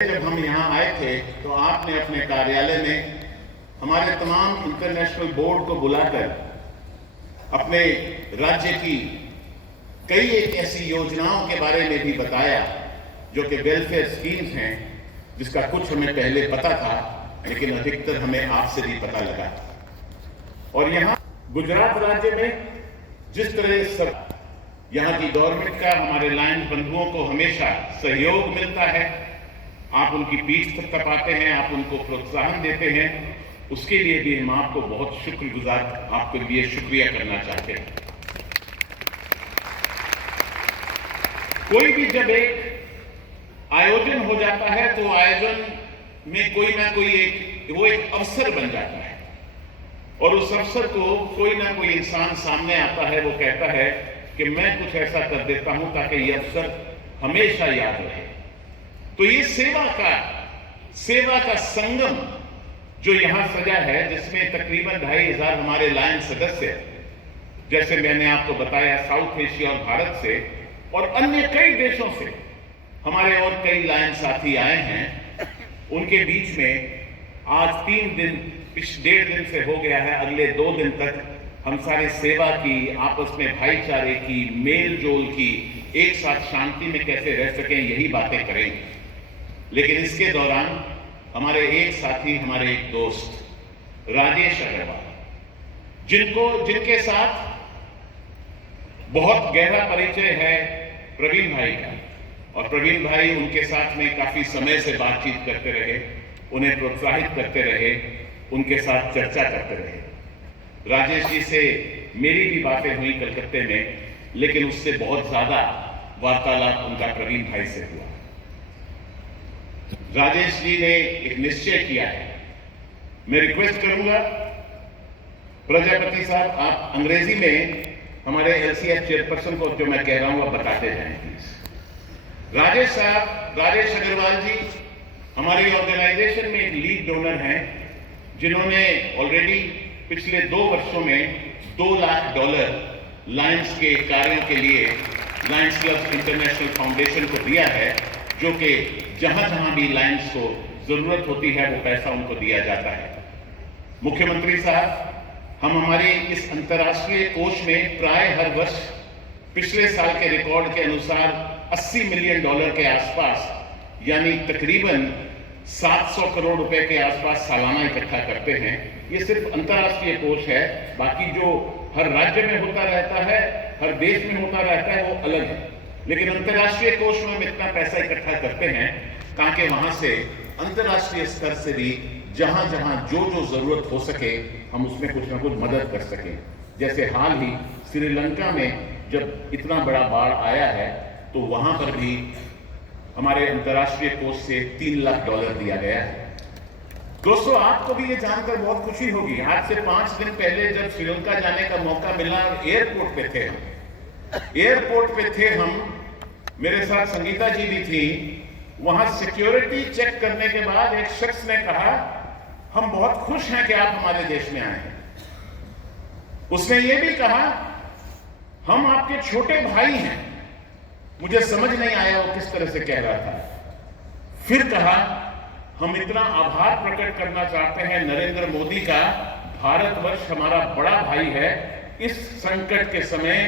जब हम यहाँ आए थे तो आपने अपने कार्यालय में हमारे तमाम इंटरनेशनल बोर्ड को बुलाकर अपने राज्य की कई एक ऐसी योजनाओं के बारे में भी बताया जो कि वेलफेयर स्कीम्स हैं, जिसका कुछ हमें पहले पता था लेकिन अधिकतर हमें आपसे भी पता लगा। और यहाँ गुजरात राज्य में जिस तरह सब यहाँ की गवर्नमेंट का हमारे लायंस बंधुओं को हमेशा सहयोग मिलता है, आप उनकी पीठ थपथपाते हैं, आप उनको प्रोत्साहन देते हैं, उसके लिए भी हम आपको बहुत शुक्रगुजार आपके लिए शुक्रिया करना चाहते हैं। कोई भी जब एक आयोजन हो जाता है तो आयोजन में कोई ना कोई एक अवसर बन जाता है और उस अवसर को कोई ना कोई इंसान सामने आता है, वो कहता है कि मैं कुछ ऐसा कर देता हूं ताकि ये अवसर हमेशा याद रहे। तो ये सेवा का संगम जो यहां सजा है, जिसमें तकरीबन 2500 हमारे लायंस सदस्य, जैसे मैंने आपको बताया, साउथ एशिया और भारत से और अन्य कई देशों से हमारे और कई लायंस साथी आए हैं, उनके बीच में आज 3 दिन, 1.5 दिन से हो गया है, अगले 2 दिन तक हम सारे सेवा की, आपस में भाईचारे की, मेल जोल की, एक साथ शांति में कैसे रह सकें, यही बातें करेंगे। लेकिन इसके दौरान हमारे एक साथी, हमारे एक दोस्त राजेश अग्रवाल, जिनके साथ बहुत गहरा परिचय है प्रवीण भाई का, और प्रवीण भाई उनके साथ में काफी समय से बातचीत करते रहे, उन्हें प्रोत्साहित करते रहे, उनके साथ चर्चा करते रहे। राजेश जी से मेरी भी बातें हुई कलकत्ते में, लेकिन उससे बहुत ज्यादा वार्तालाप उनका प्रवीण भाई से हुआ। राजेश जी ने एक निश्चय किया है, मैं रिक्वेस्ट करूंगा प्रजापति साहब, आप अंग्रेजी में हमारे एलसीएफ चेयरपर्सन को जो मैं कह रहा हूं आप बताते जाएं प्लीज। राजेश अग्रवाल जी हमारी ऑर्गेनाइजेशन में एक लीड डोनर हैं, जिन्होंने ऑलरेडी पिछले 2 वर्षों में $2 लाख लायंस के कार्यों के लिए लायंस क्लब इंटरनेशनल फाउंडेशन को दिया है, जो कि जहां जहां भी लायंस को जरूरत होती है वो पैसा उनको दिया जाता है। मुख्यमंत्री साहब, हम हमारे इस अंतर्राष्ट्रीय कोष में प्राय हर वर्ष पिछले साल के रिकॉर्ड के अनुसार $80 मिलियन के आसपास, यानी तकरीबन 700 करोड़ रुपए के आसपास सालाना इकट्ठा करते हैं। ये सिर्फ अंतर्राष्ट्रीय कोष है, बाकी जो हर राज्य में होता रहता है, हर देश में होता रहता है, वो अलग है। लेकिन अंतर्राष्ट्रीय कोष में हम इतना पैसा इकट्ठा करते हैं ताकि वहां से अंतर्राष्ट्रीय स्तर से भी जहां जहां जो जरूरत हो सके हम उसमें कुछ ना कुछ मदद कर सकें। जैसे हाल ही श्रीलंका में जब इतना बड़ा बाढ़ आया है तो वहां पर भी हमारे अंतर्राष्ट्रीय कोष से $3 लाख दिया गया है। दोस्तों, आपको भी ये जानकर बहुत खुशी होगी, आज से 5 दिन पहले जब श्रीलंका जाने का मौका मिला, एयरपोर्ट पे थे हम, मेरे साथ संगीता जी भी थी। वहां सिक्योरिटी चेक करने के बाद एक शख्स ने कहा, हम बहुत खुश हैं कि आप हमारे देश में आए हैं। उसने ये भी कहा, हम आपके छोटे भाई हैं। मुझे समझ नहीं आया वो किस तरह से कह रहा था। फिर कहा, हम इतना आभार प्रकट करना चाहते हैं नरेंद्र मोदी का, भारतवर्ष हमारा बड़ा भाई है, इस संकट के समय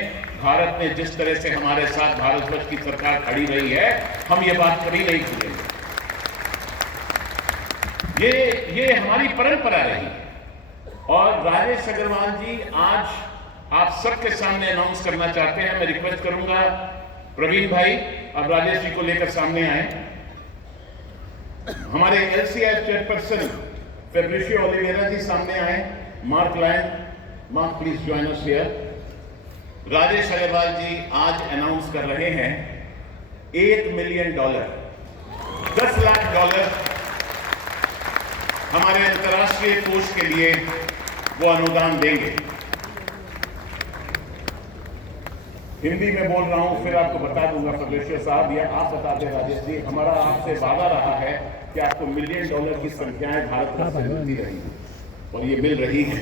भारत ने जिस तरह से हमारे साथ भारतवर्ष की सरकार खड़ी रही है, हम ये बात कभी नहीं भूलेंगे। ये हमारी परंपरा रही है। और राजेश अग्रवाल जी आज आप सबके सामने अनाउंस करना चाहते हैं, मैं रिक्वेस्ट करूंगा प्रवीण भाई अब राजेश जी को लेकर सामने आए। हमारे LCF chairperson Fabricio Oliveira ji सामने आए। Mark please join us here. Rajesh Agarwal ji आज अनाउंस कर रहे हैं $1 मिलियन, $10 लाख हमारे अंतर्राष्ट्रीय कोष के लिए वो अनुदान देंगे। हिंदी में बोल रहा हूं, फिर आपको बता दूंगा फेब्रिशियो साहब, या आप बता दें राजेश जी, हमारा आपसे वादा रहा है कि आपको $1 मिलियन की संख्याएं भारत से मिलती रही और ये मिल रही है।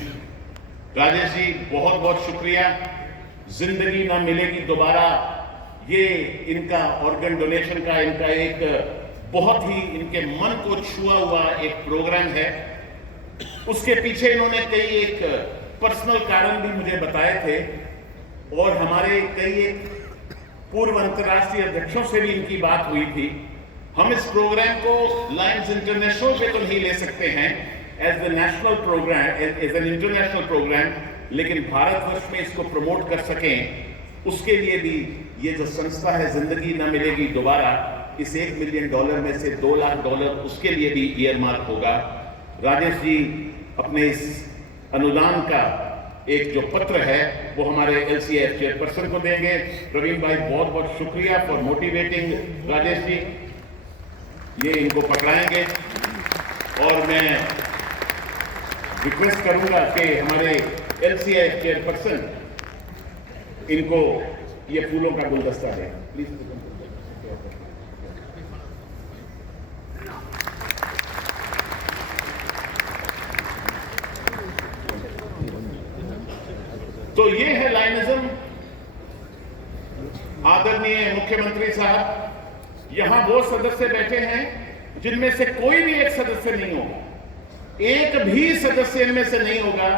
राजेश जी बहुत बहुत शुक्रिया। जिंदगी ना मिलेगी दोबारा, ये इनका ऑर्गन डोनेशन का इनका एक बहुत ही इनके मन को छुआ हुआ एक प्रोग्राम है। उसके पीछे इन्होंने कई एक पर्सनल कारण भी मुझे बताए थे और हमारे कई एक पूर्व अंतर्राष्ट्रीय अध्यक्षों से भी इनकी बात हुई थी। हम इस प्रोग्राम को लायंस इंटरनेशनल पे तो नहीं ले सकते हैं as the national programme, as an international programme, लेकिन भारतवर्ष में इसको प्रमोट कर सकें उसके लिए भी ये जो संस्था है जिंदगी न मिलेगी दोबारा, इस $1 मिलियन में से $2 लाख उसके लिए भी ईयरमार्क होगा। राजेश जी अपने इस अनुदान का एक जो पत्र है वो हमारे LCF चेयरपर्सन को देंगे। प्रवीण भाई बहुत बहुत शुक्रिया फॉर मोटिवेटिंग राजेश जी, ये इनको पकड़ाएंगे और मैं रिक्वेस्ट करूंगा कि हमारे LCF चेयरपर्सन इनको ये फूलों का गुलदस्ता दें प्लीज। तो ये है लायनिज्म। आदरणीय मुख्यमंत्री साहब, यहां वो सदस्य बैठे हैं जिनमें से कोई भी एक सदस्य नहीं होगा, एक भी सदस्य इनमें से नहीं होगा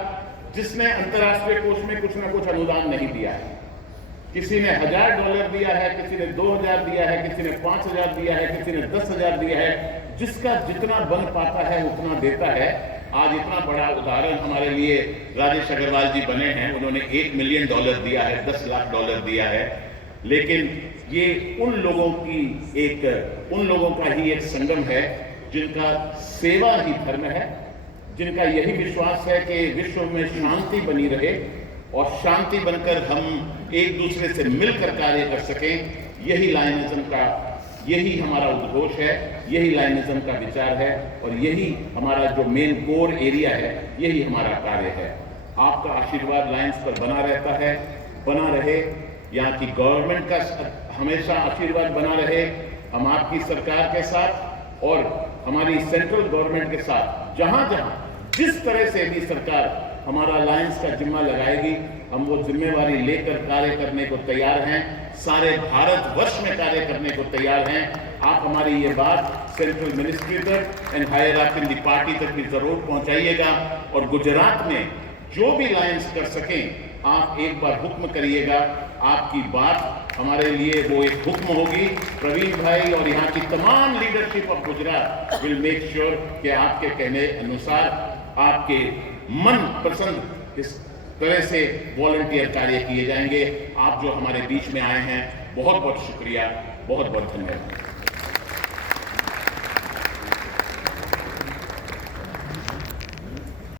जिसने अंतर्राष्ट्रीय कोष में कुछ ना कुछ अनुदान नहीं दिया है। किसी ने $1000 दिया है, किसी ने 2000 दिया है, किसी ने 5000 दिया है, किसी ने 10,000 दिया है। जिसका जितना बन पाता है उतना देता है। आज इतना बड़ा उदाहरण हमारे लिए राजेश अग्रवाल जी बने हैं, उन्होंने $1 मिलियन दिया है, $10 लाख दिया है। लेकिन ये उन लोगों का ही एक संगम है जिनका सेवा ही धर्म है, जिनका यही विश्वास है कि विश्व में शांति बनी रहे और शांति बनकर हम एक दूसरे से मिलकर कार्य कर सकें। यही लायनिज्म का, यही हमारा उद्घोष है, यही लायनिज्म का विचार है और यही हमारा जो मेन कोर एरिया है, यही हमारा कार्य है। आपका आशीर्वाद लायंस पर बना रहता है, बना रहे। यहाँ की गवर्नमेंट का हमेशा आशीर्वाद बना रहे। हम आपकी सरकार के साथ और हमारी सेंट्रल गवर्नमेंट के साथ जहां जहां जिस तरह से भी सरकार हमारा लायंस का जिम्मा लगाएगी, हम वो जिम्मेवारी लेकर कार्य करने को तैयार हैं। सारे भारतवर्ष में कार्य करने को तैयार हैं। आप हमारी ये बात सेंट्रल मिनिस्ट्री तक and hierarchy in the party तक भी जरूर पहुंचाइएगा और गुजरात में जो भी लायंस कर सकें आप एक बार हुक्म करिएगा। आपकी बात हमारे लिए वो एक हुक्म होगी। प्रवीण भाई और यहाँ की तमाम leadership of Gujarat will make sure कि आपके कहने अनुसार आपके मन पसंद इस तरह से वॉलंटियर कार्य किए जाएंगे। आप जो हमारे बीच में आए हैं, बहुत बहुत शुक्रिया, बहुत बहुत धन्यवाद।